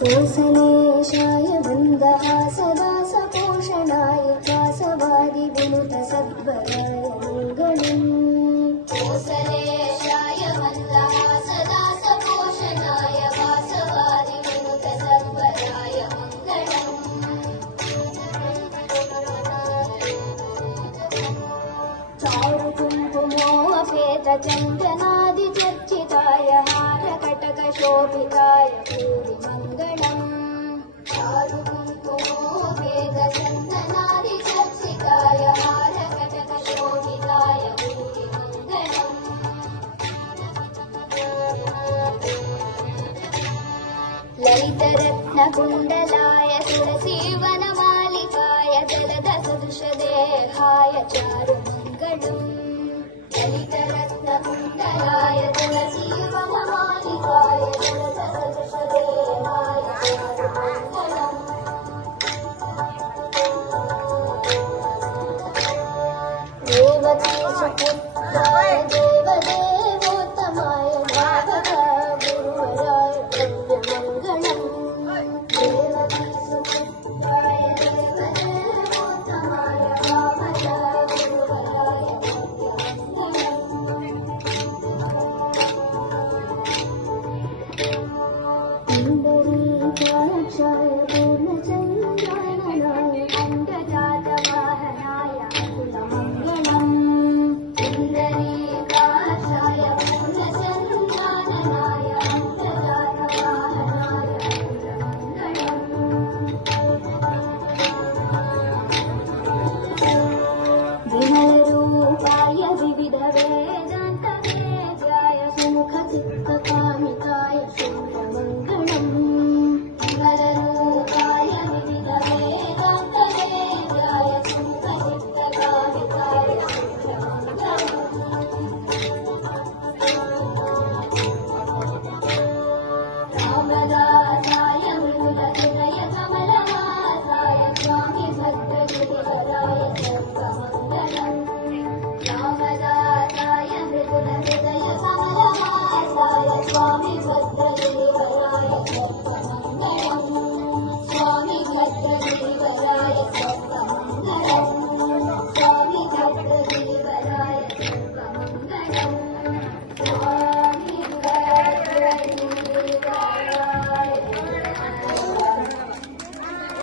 कोसलेशाय वन्दः सदा सपोषणाय वासवादि विनुत सद्वराय मङ्गलम्। कोसलेशाय वन्दः सदा सपोषणाय वासवादि विनुत सद्वराय मङ्गलम्। चारु कुङ्कुमोपेत चन्दनादिचर्चिताय हारकटकशोभिताय भूरिमङ्गलम्। चारु कुङ्कुमोपेत चन्दनादिचर्चिताय हारकटकशोभिताय भूरिमङ्गलम्। ललितरत्नकुण्डलाय तुलसीवनमालिकाय जलदसदृशदेहाय चारुमङ्गलम्। ललितरत्नकुण्डलाय तुलसीवनमालिकाय जलदसदृशदेहाय